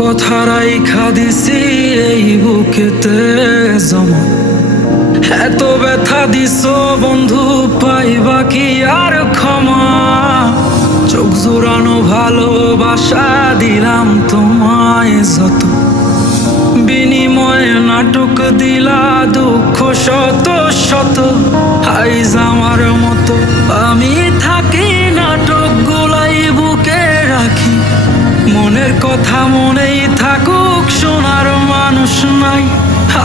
কথা রাইখা দিছি এই বুকেতে জমা, এত ব্যথা দিছ বন্ধু পাইবা কি আর ক্ষমা। চোখ জোড়ানো ভালোবাসা দিলাম তোমায় যত, বিনিময়ে নাটক দিলা দুঃখ শত শত। আইজ আমার মতো আমি থাকি নাটক গুলাই বুকে রাখি, মনের কথা মনেই থাকুক, শোনার মানুষ নাই,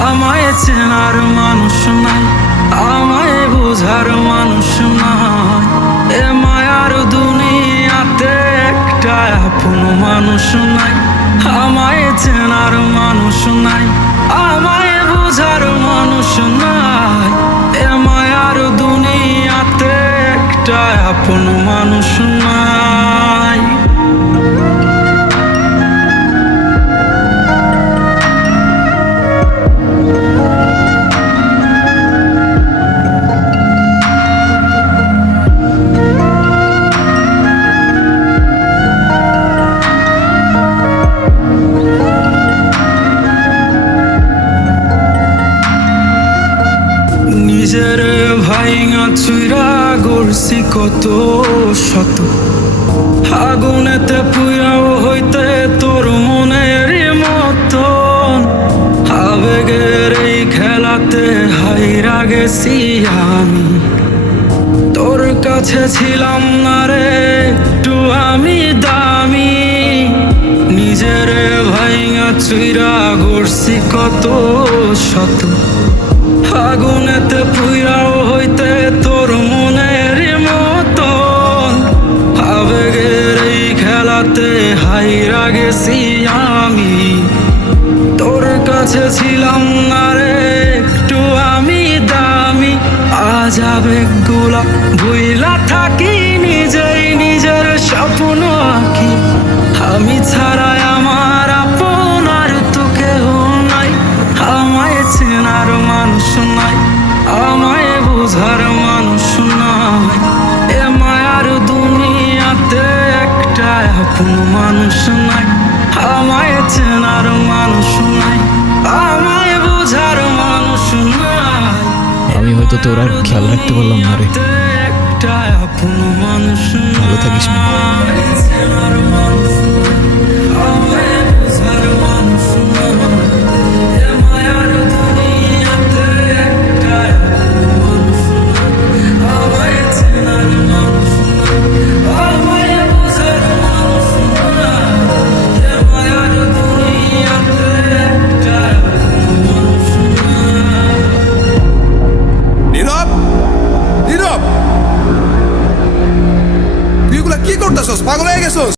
আমায় চেনার মানুষ নাই, আমায় বোঝার মানুষ নাই। এ মায়ার দুনিয়াতে একটা আপন মানুষ নাই, আমায় চেনার মানুষ নাই, আমায় বোঝার মানুষ নাই। এ মায়ার দুনিয়াতে একটা আপন মানুষ নাই। নিজের ভাইঙা চুইরা গড়ছি কত শত, আগুনেতে পুইরাও হইতে তোর মনের মতন। আবেগের এই খেলাতে হাইরা গেছি আমি, তোর কাছে ছিলাম না রে একটু আমি দামি। নিজের ভাইঙা চুইরা গড়ছি কত শত, আগুনেতে পুইরাও হইতে তোর মনের মতন। আবেগের এই খেলাতে হাইরা গেছি আমি, তোর কাছে ছিলাম না রে একটু আমি দামি। আজ আবেগগুলা ভুইলা থাকি, নিজেই নিজের স্বপ্ন আঁকি। আমি ছাড়া আমার আপন আর তো কেহ নাই, আমায় চেনার মানুষ নাই, আমায় বোঝার মানুষ নাই। এ মায়ার দুনিয়াতে একটা আপন মানুষ নাই, আমায় চেনার মানুষ নাই, আমায় বোঝার মানুষ নাই। আমি হয়তো তোর আর খেয়াল রাখতে পারলাম না রে। একটা আপন মানুষ ভালো থাকিস না। তুই এগুলা কি করতেছস? পাগল হয়ে গেছস?